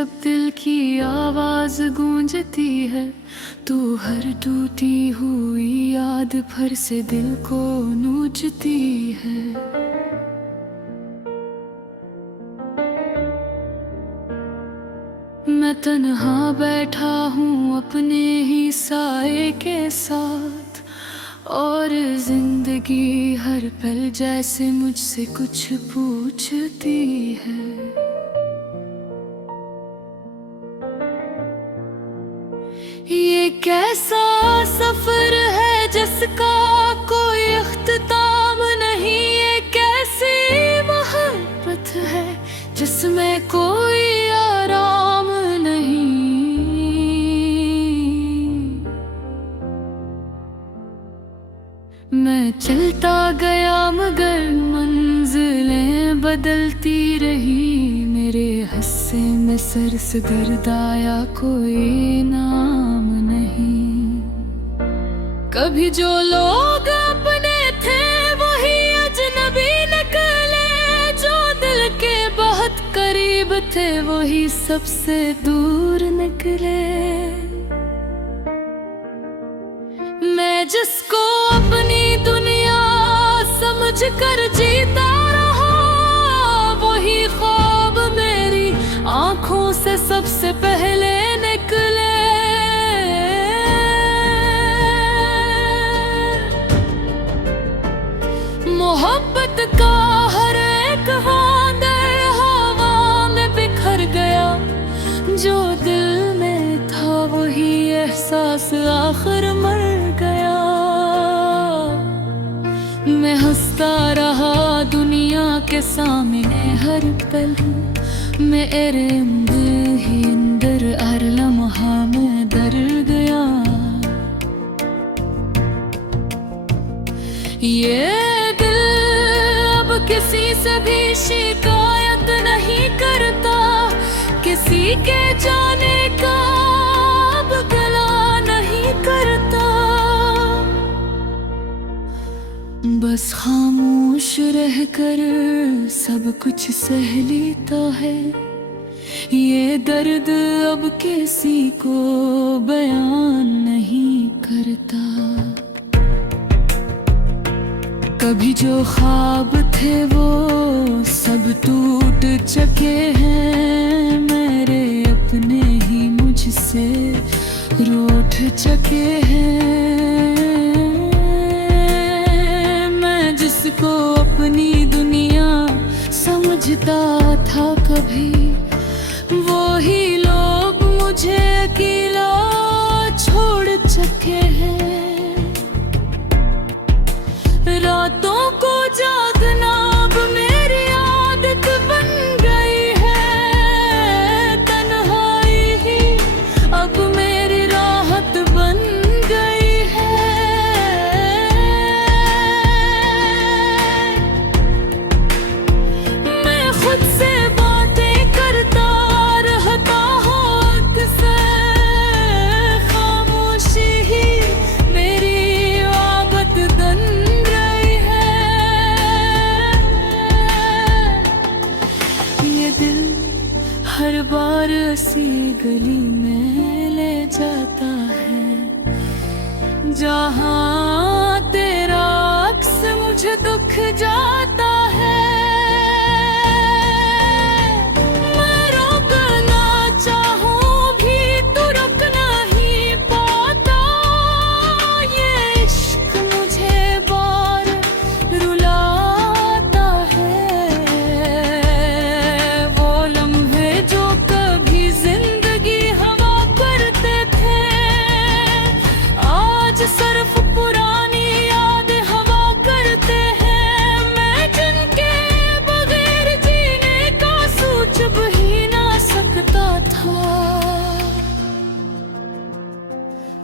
जब दिल की आवाज गूंजती है, तू हर टूटी हुई याद भर से दिल को नोचती है। मैं तन्हा बैठा हूँ अपने ही साए के साथ, और जिंदगी हर पल जैसे मुझसे कुछ पूछती है। ये कैसा सफर है जिसका कोई इख्तिताम नहीं, ये कैसी मोहब्बत है जिसमें कोई आराम नहीं। मैं चलता गया मगर मंजिलें बदलती रही, मेरे हिस्से में सर से दर्द आया कोई नाम नहीं। कभी जो लोग अपने थे वही अजनबी निकले, जो दिल के बहुत करीब थे वही सबसे दूर निकले। मैं जिसको अपनी दुनिया समझ कर जीता रहा, वही ख्वाब मेरी आंखों से सबसे पहले निकले। मोहब्बत का हर एक वादे हवा में बिखर गया, जो दिल में था वही एहसास आखिर मर गया। मैं हंसता रहा दुनिया के सामने हर पल, मेरे अंदर ही अंदर हर लम्हा में डर गया। ये दिल अब किसी से भी शिकायत नहीं करता, किसी के जाने का अब गला नहीं करता। बस खामोश रहकर सब कुछ सह लेता है, ये दर्द अब किसी को बयान नहीं करता। कभी जो ख्वाब थे वो सब टूट चुके हैं, मेरे अपने ही मुझसे रूठ चुके हैं। मैं जिसको अपनी दुनिया समझता था कभी, वो ही लोग मुझे अकेला छोड़ चुके हैं। रातों को जागना अब मेरी आदत बन गई है, तन्हाई ही अब मेरी राहत बन गई है। मैं खुद से बातें करता रहता हूँ अक्सर, खामोशी ही मेरी आदत बन गई है। ये दिल हर बार ऐसी गली में ले जाता है, जहाँ तेरा अक्स मुझे दुख जाता है। मैं रोकना चाहूं भी तो रुक नहीं पाता, ये इश्क मुझे बार रुलाता है। वो लम्हे जो कभी जिंदगी हवा करते थे, आज सिर्फ पुरानी याद हवा करते हैं। मैं जिनके बगैर जीने का सोच भी ना सकता था,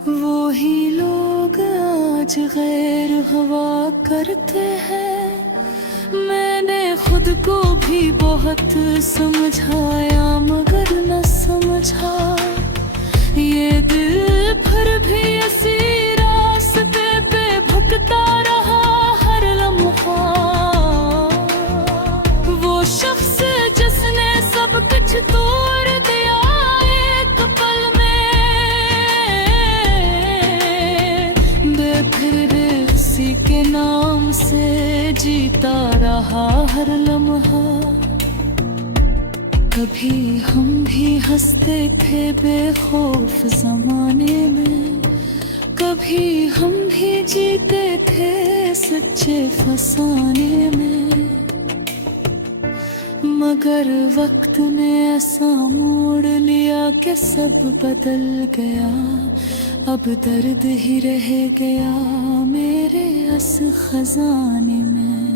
वो ही लोग आज गैर हवा करते हैं। मैंने खुद को भी बहुत समझाया मगर न समझा, ये दिल फिर भी इसी रास्ते पे भटकता रहा हर लम्हा। वो शख्स जिसने सब कुछ तोड़ दिया, से जीता रहा हर लम्हा। कभी हम भी हंसते थे बेखौफ जमाने में, कभी हम भी जीते थे सच्चे फसाने में। मगर वक्त ने ऐसा मोड़ लिया कि सब बदल गया, अब दर्द ही रह गया मेरे इस खजाने में।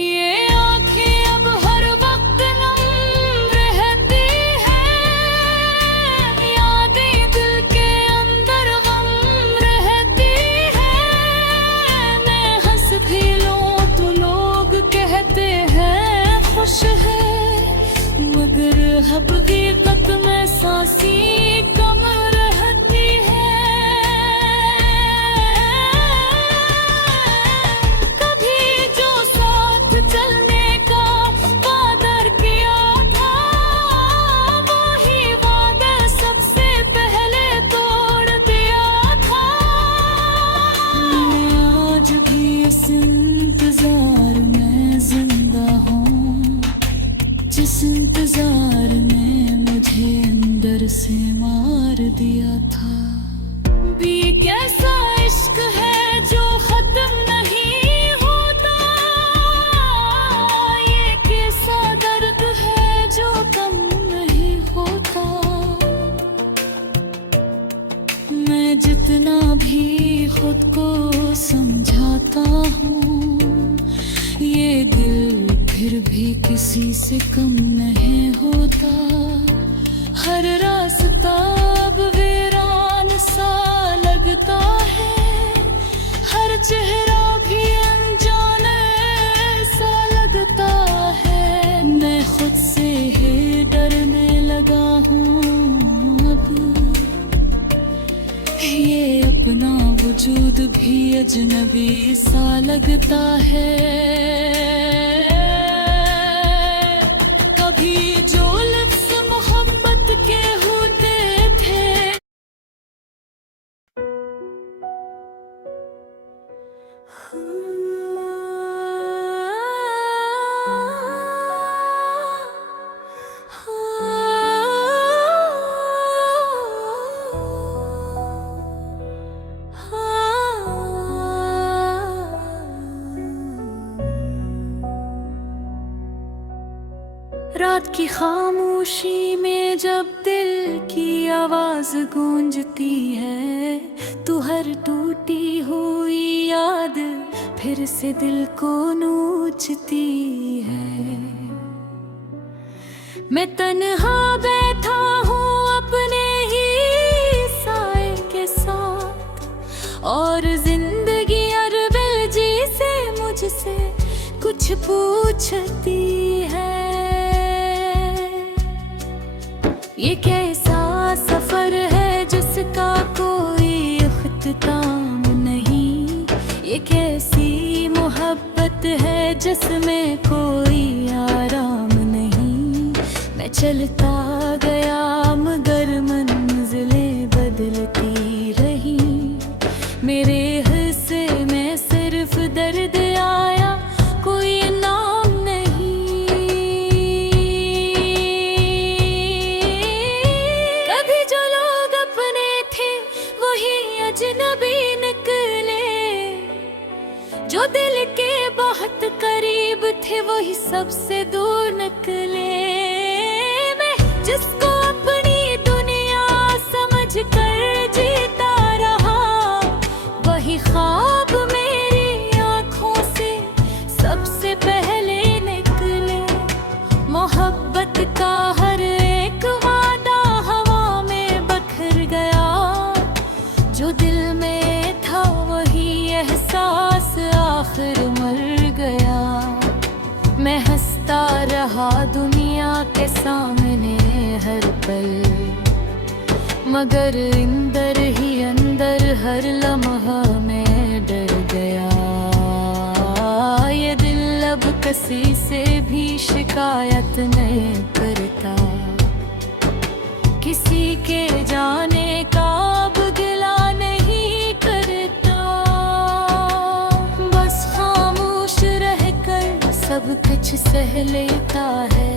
ये आँखें अब हर वक्त नम रहती हैं, यादें दिल के अंदर गम रहती हैं। मैं हंस भी लूं तो लोग कहते हैं खुश है, मगर हकीकत में सांसी कम रहती है। कभी जो साथ चलने का वादा किया था, वही वादा सबसे पहले तोड़ दिया था। मैं आज भी इस इंतजार में जिंदा हूँ, जिस इंतजार ने मुझे अंदर से मार दिया था। भी कैसा इश्क है जो खत्म नहीं होता, ये कैसा दर्द है जो कम नहीं होता। मैं जितना भी खुद को समझाता हूँ, ये दिल फिर भी किसी से कम नहीं होता। हर रास्ता अब वीरान सा लगता है, हर चेहरा भी अनजान सा लगता है। मैं खुद से ही डरने लगा हूँ अब, ये अपना वजूद भी अजनबी सा लगता है। कभी जो लफ्ज़ मोहब्बत के होते थे, रात की खामोशी में जब दिल की आवाज गूंजती है, तो हर टूटी हुई याद फिर से दिल को नोचती है। मैं तन्हा बैठा हूँ अपने ही साए के साथ, और जिंदगी अरबिल जी से मुझसे कुछ पूछती है। ये कैसा सफर है जिसका कोई इख्तिताम नहीं, ये कैसी मोहब्बत है जिसमें कोई आराम नहीं। मैं चलता गया मगर मंजिलें बदलती रही, मेरे हिस्से में सिर्फ दर्द आया, कोई नाम नहीं। कभी जो लोग अपने थे वही अजनबी निकले, जो दिल के बहुत करीब थे वही सबसे दूर निकले। मैं जिसको अपनी दुनिया समझ कर जीता रहा, वही ख्वाब मेरी आंखों से सबसे पहले निकले। मोहब्बत का हर एक वादा हवा में बखर गया, जो दिल में था वही एहसास आखिर मर गया। मैं हंसता रहा दुनिया के सामने हर पल, मगर अंदर ही अंदर हर लम्हा में डर गया। ये दिल अब किसी से भी शिकायत नहीं करता, किसी के जाने का अब गिला नहीं करता। कुछ सह लेता है।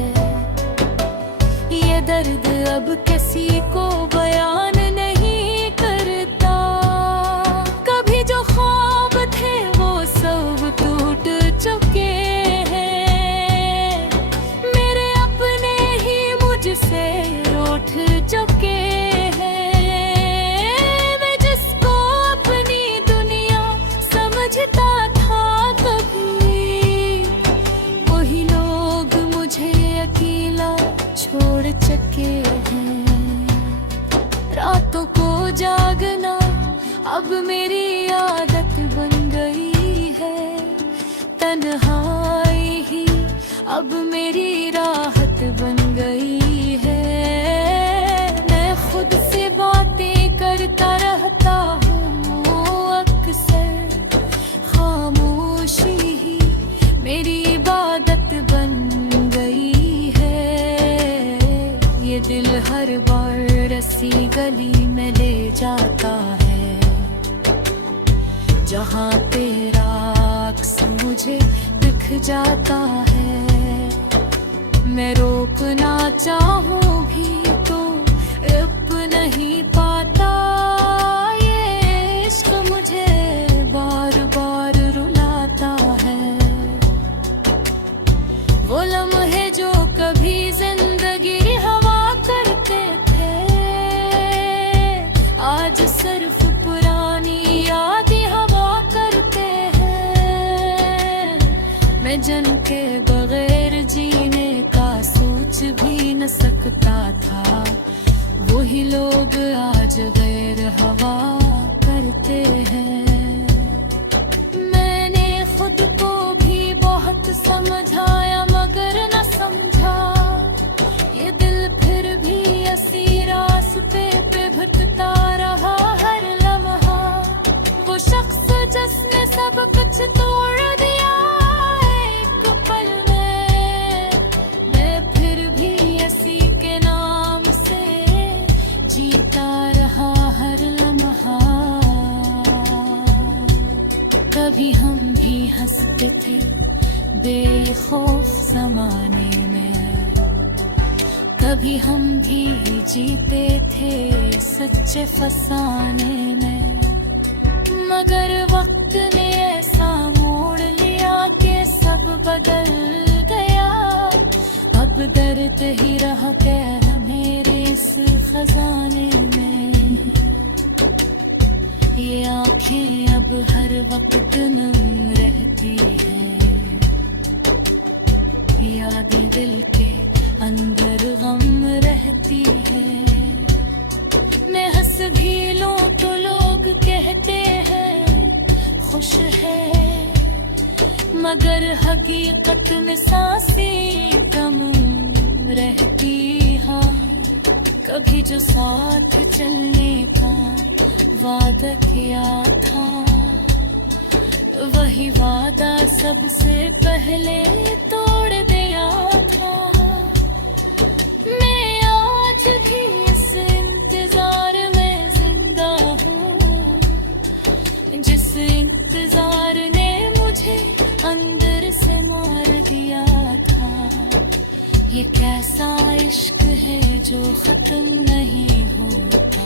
ये दर्द अब किसी को बयान नहीं करता। कभी जो ख्वाब थे वो सब टूट चुके हैं। मेरे अपने ही मुझसे रूठ चुके हैं। मैं जिसको अपनी दुनिया समझता था कभी, वही लोग मुझे अकेला छोड़ चुके हैं। रातों को जागना अब मेरी आदत बन गई है। तन्हाई ही अब मेरी राहत बन गई है। मैं खुद से बातें करता रहता हूँ अक्सर, खामोशी ही मेरी इबादत बन गई है। ये दिल हर बार ऐसी गली में ले जाता है जहाँ तेरा अक्स मुझे दिख जाता है। मैं रोकना चाहूँ भी तो रुक नहीं पाता। ये इश्क मुझे बार बार रुलाता है। वो लम्हे जो कभी जिंदगी हवा करते थे, आज सिर्फ पुरानी यादें हवा करते हैं। मैं जन के बगैर जीने का सोच भी न सकता था। वही लोग आज गैर हवा करते हैं। मैंने खुद को भी बहुत समझाया मगर न समझा। ये दिल फिर भी ऐसी रास्ते पे भटकता रहा हर लम्हा। वो शख्स जिसने सब कुछ तोड़ दिया एक पल में, मैं फिर भी इसी के नाम से जीता रहा हर लम्हा। कभी हम भी हंसते थे बेखौफ जमाने में, कभी हम भी जीते थे सच्चे फसाने में। मगर वक्त ने ऐसा मोड़ लिया कि सब बदल गया। अब दर्द ही रह गया मेरे इस खजाने में। ये आँखें अब हर वक्त नम रहती हैं। यादें दिल के अंदर गम रहती है। मैं हंस भी लूं तो लोग कहते हैं खुश है, मगर हकीकत में सांसें कम रहती। हाँ, कभी जो साथ चलने का वादा किया था, वही वादा सबसे पहले तोड़ दिया था। मैं आज भी इस इंतजार में जिंदा हूँ, जिस इंतजार ने मुझे अंदर से मार दिया था। ये कैसा इश्क है जो खत्म नहीं होता।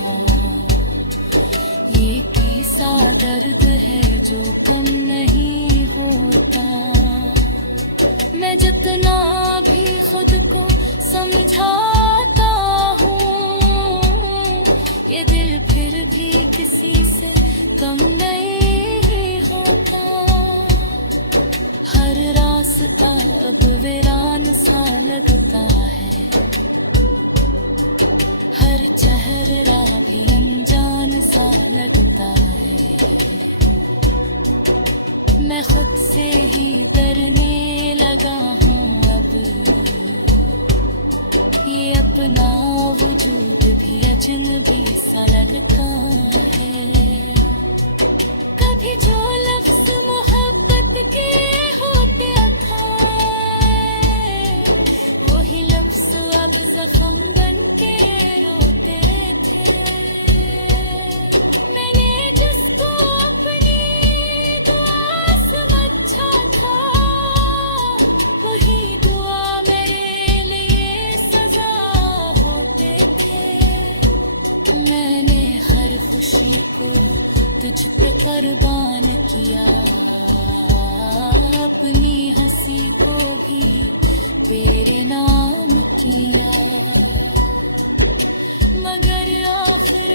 ये कैसा दर्द है जो कम नहीं होता। मैं जितना भी खुद को समझाता हूँ, ये दिल फिर भी किसी से कम नहीं होता। हर रास्ता अब वीरान सा लगता है। हर चेहरा भी अनजान सा लगता है। मैं खुद से ही डरने लगा हूँ अब। ये अपना वजूद भी अजनबी सा लगता है। कभी जो लफ्ज़ मोहब्बत के होते था, वही लफ्ज़ अब जख्म बन के रोते थे। मैंने जिसको अपनी दुआ समझा था, वही खुशी को तुझ पे कुर्बान किया, अपनी हंसी को भी तेरे नाम किया, मगर आखिर